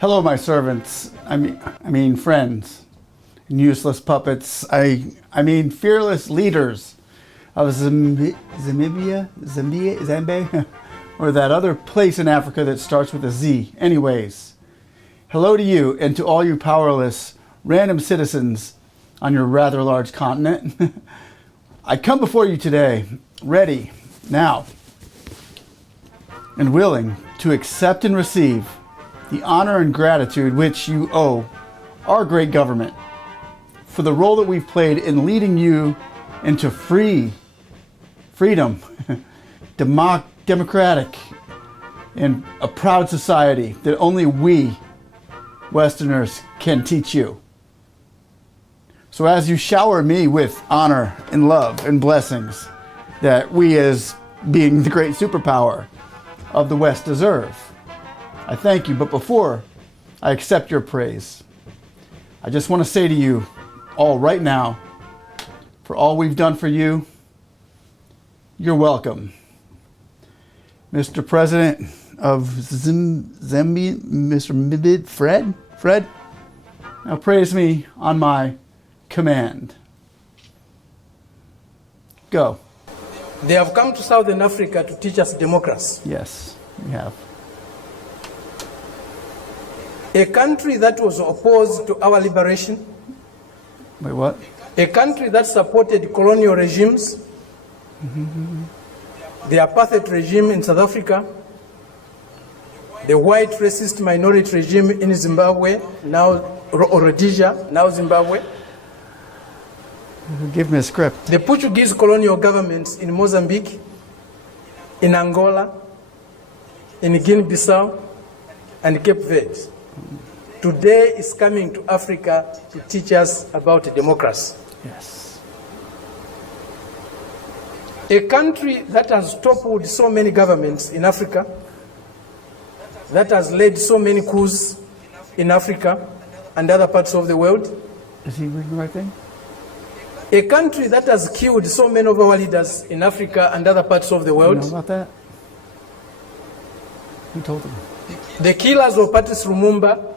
Hello, my servants. I mean friends, and useless puppets. I mean fearless leaders of Zambia, or that other place in Africa that starts with a Z. Anyways, hello to you and to all you powerless, random citizens on your rather large continent. I come before you today, ready, now, and willing to accept and receive the honor and gratitude which you owe our great government for the role that we've played in leading you into freedom, democratic, and a proud society that only we Westerners can teach you. So as you shower me with honor and love and blessings that we as being the great superpower of the West deserve, I thank you. But before I accept your praise, I just want to say to you all right now, for all we've done for you, you're welcome. Mr. President of Zambia, Mr. Mibid, Fred, now praise me on my command. Go. They have come to Southern Africa to teach us democracy. Yes, we have. A country that was opposed to our liberation. Wait, what? A country that supported colonial regimes. The apartheid regime in South Africa. The white racist minority regime in Zimbabwe, now Rhodesia, now Zimbabwe. Give me a script. The Portuguese colonial governments in Mozambique, in Angola, in Guinea-Bissau, and Cape Verde. Today is coming to Africa to teach us about democracy. Yes. A country that has toppled so many governments in Africa, that has led so many coups in Africa and other parts of the world. Is he reading the right thing? A country that has killed so many of our leaders in Africa and other parts of the world. You know about that? Who told him? The killers of Patrice Lumumba,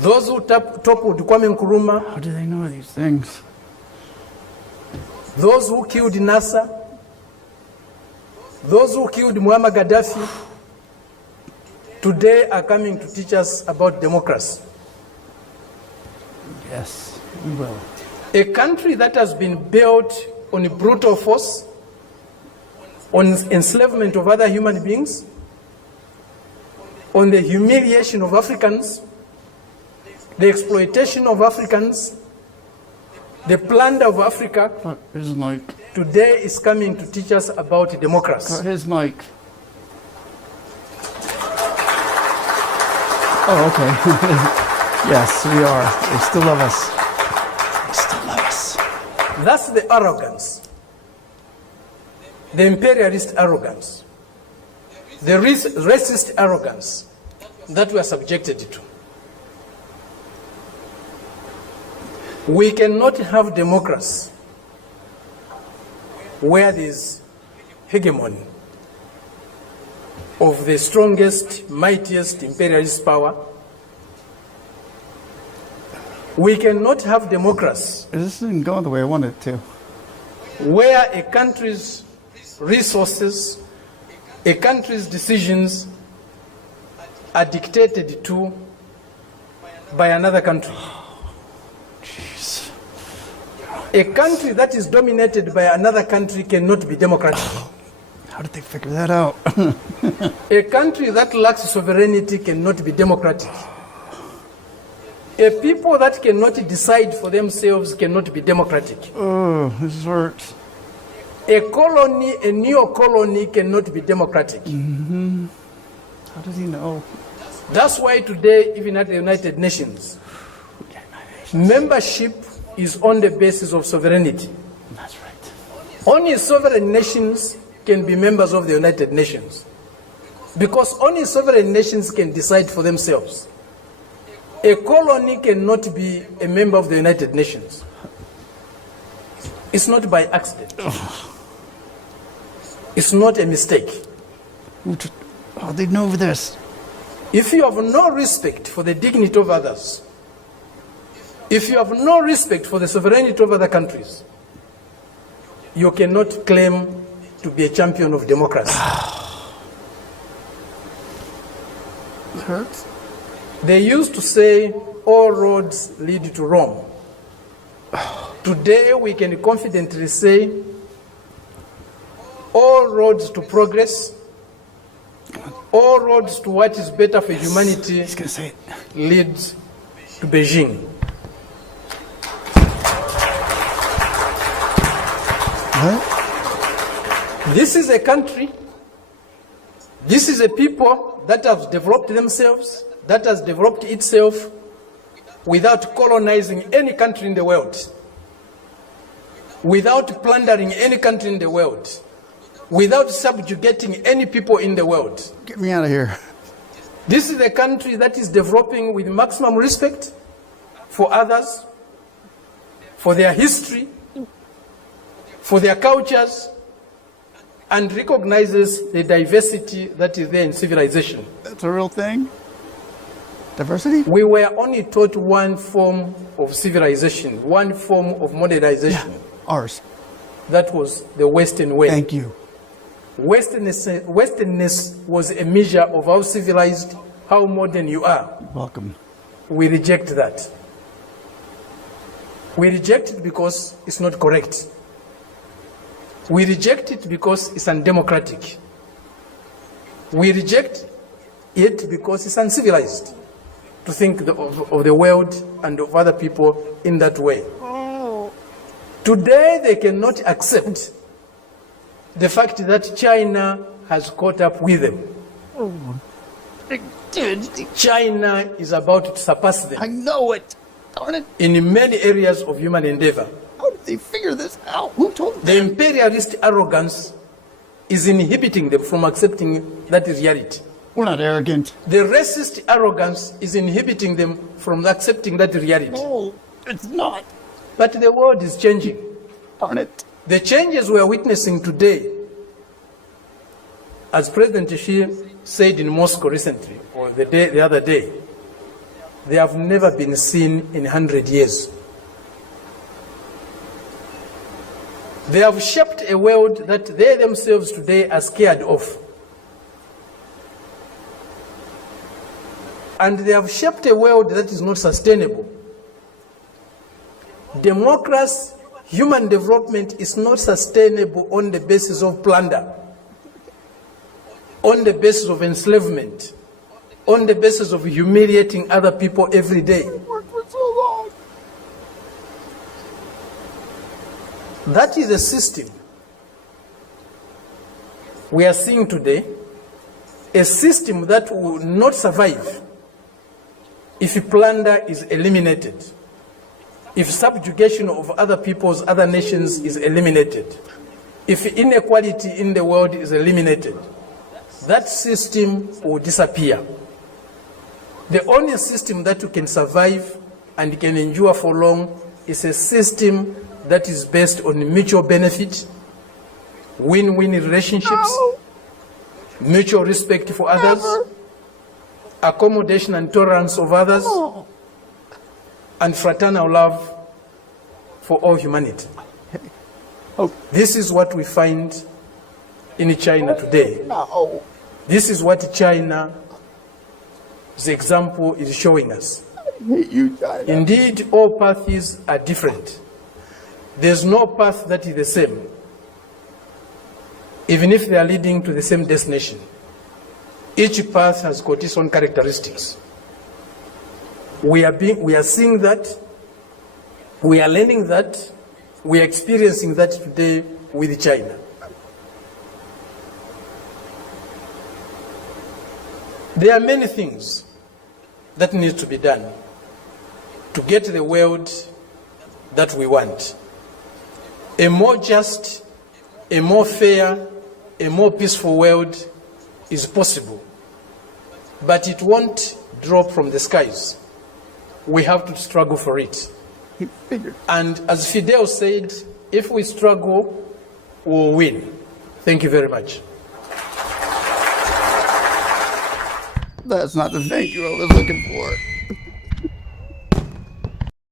those who toppled Kwame Nkrumah. How do they know these things? Those who killed Nasser, those who killed Muammar Gaddafi, today are coming to teach us about democracy. Yes, we will. A country that has been built on brutal force, on enslavement of other human beings, on the humiliation of Africans, the exploitation of Africans, the plunder of Africa. Cut his mic. Today is coming to teach us about democracy. Cut his mic. Oh, okay. Yes, we are. They still love us. They still love us. That's the arrogance. The imperialist arrogance. The racist arrogance that we are subjected to. We cannot have democracy where there is hegemony of the strongest, mightiest imperialist power. We cannot have democracy. This isn't going the way I wanted it to. Where a country's resources, a country's decisions are dictated to by another country. Jeez. A country that is dominated by another country cannot be democratic. How did they figure that out? A country that lacks sovereignty cannot be democratic. A people that cannot decide for themselves cannot be democratic. Oh, this hurts. A colony, a neo-colony cannot be democratic. How does he know? That's why today, even at the United Nations, membership is on the basis of sovereignty. That's right. Only sovereign nations can be members of the United Nations, because only sovereign nations can decide for themselves. A colony cannot be a member of the United Nations. It's not by accident. It's not a mistake. How did they know this? If you have no respect for the dignity of others, if you have no respect for the sovereignty of other countries, you cannot claim to be a champion of democracy. It hurts. They used to say, all roads lead to Rome. Today, we can confidently say, all roads to progress, all roads to what is better for humanity He's gonna say it. leads to Beijing. What? This is a country, this is a people that have developed themselves, that has developed itself without colonizing any country in the world, without plundering any country in the world, without subjugating any people in the world. Get me out of here. This is a country that is developing with maximum respect for others, for their history, for their cultures, and recognizes the diversity that is there in civilization. That's a real thing? Diversity? We were only taught one form of civilization, one form of modernization. Ours. That was the Western way. Thank you. Westernness was a measure of how civilized, how modern you are. Welcome. We reject that. We reject it because it's not correct. We reject it because it's undemocratic. We reject it because it's uncivilized to think of the world and of other people in that way. Today, they cannot accept the fact that China has caught up with them. China is about to surpass them. I know it. Darn it. In many areas of human endeavor. How did they figure this out? Who told them? The imperialist arrogance is inhibiting them from accepting that reality. We're not arrogant. The racist arrogance is inhibiting them from accepting that reality. No, it's not. But the world is changing. Darn it. The changes we are witnessing today, as President Xi said in Moscow recently, or the other day, they have never been seen in 100 years. They have shaped a world that they themselves today are scared of. And they have shaped a world that is not sustainable. Democracy, human development is not sustainable on the basis of plunder, on the basis of enslavement, on the basis of humiliating other people every day. Worked for so long. That is a system we are seeing today, a system that will not survive if plunder is eliminated, if subjugation of other peoples, other nations is eliminated, if inequality in the world is eliminated. That system will disappear. The only system that can survive and can endure for long is a system that is based on mutual benefit, win-win relationships, mutual respect for others, accommodation and tolerance of others, and fraternal love for all humanity. This is what we find in China today. This is what China's example is showing us. Indeed, all paths are different. There's no path that is the same, even if they are leading to the same destination. Each path has got its own characteristics. We are seeing that, we are learning that, we are experiencing that today with China. There are many things that need to be done to get the world that we want. A more just, a more fair, a more peaceful world is possible, but it won't drop from the skies. We have to struggle for it. And as Fidel said, if we struggle, we'll win. Thank you very much. That's not the thank you I was looking for.